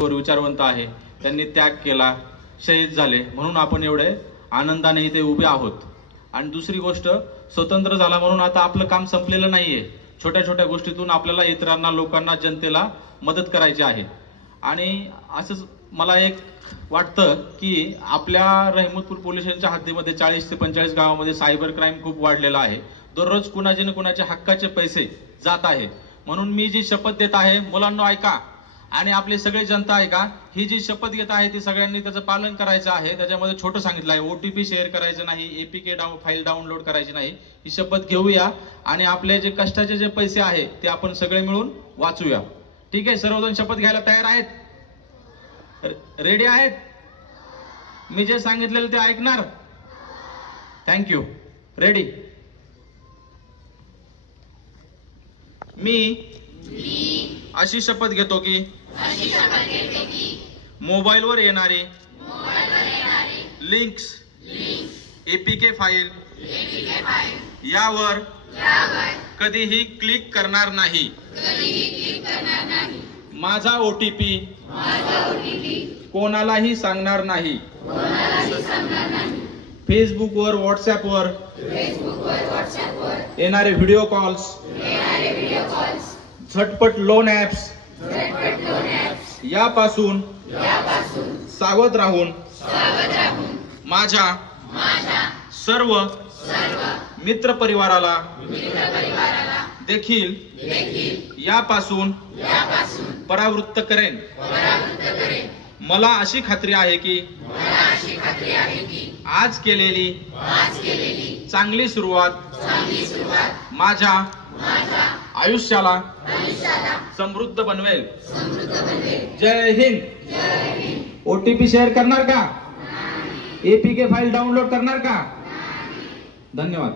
विचारवंत आहे, त्यांनी त्याग केला, शहीद झाले, म्हणून आपण एवढे आनंदाने इथे उभे आहोत। आणि दुसरी गोष्ट, स्वतंत्र झाला म्हणून आता आपलं काम संपलेलं नाहीये। छोट्या छोट्या गोष्टीतून आपल्याला इतरांना, लोकांना, जनतेला मदत करायची आहे। आणि असंच मला एक वाटतं की आपल्या रहिमतपूर पोलीस स्टेशनच्या हद्दीमध्ये 40 ते 45 गावामध्ये सायबर क्राईम खूप वाढलेला आहे। दररोज कुणाचे ना कुणाचे हक्काचे पैसे जात आहे। म्हणून मी जी शपथ देत आहे, मुलांनो ऐका आणि आपली सगळी जनता ऐका, ही जी शपथ घेत आहे ती सगळ्यांनी त्याचं पालन करायचं आहे। त्याच्यामध्ये छोटं सांगितलं आहे, ओटीपी शेअर करायचं नाही, एपीके फाईल डाउनलोड करायची नाही। ही शपथ घेऊया आणि आपले जे कष्टाचे जे पैसे आहेत ते आपण सगळे मिळून वाचूया। ठीक आहे, सर्वजण शपथ घ्यायला तयार आहेत? रेडी आहेत? मी जे सांगितलेलं ते ऐकणार? थँक्यू। रेडी? मी अशी शपथ घेतो की मोबाईलवर येणारे लिंक्स, एपीके फाईल यावर कधीही क्लिक करणार नाही। माझा ओटीपी कोणालाही सांगणार नाही। फेसबुकवर, व्हॉट्सअपवर येणारे व्हिडिओ कॉल्स, झटपट लोन ऍप्स यापासून सावध राहून माझ्या सर्व मित्र परिवाराला देखील यापासून परावृत्त करेन। मला अशी खात्री आहे की आज केलेली चांगली सुरुवात माझ्या आयुष्याला समृद्ध बनवेल। जय हिंद। ओटीपी शेअर करणार का? एपीके फाईल डाउनलोड करणार का? धन्यवाद।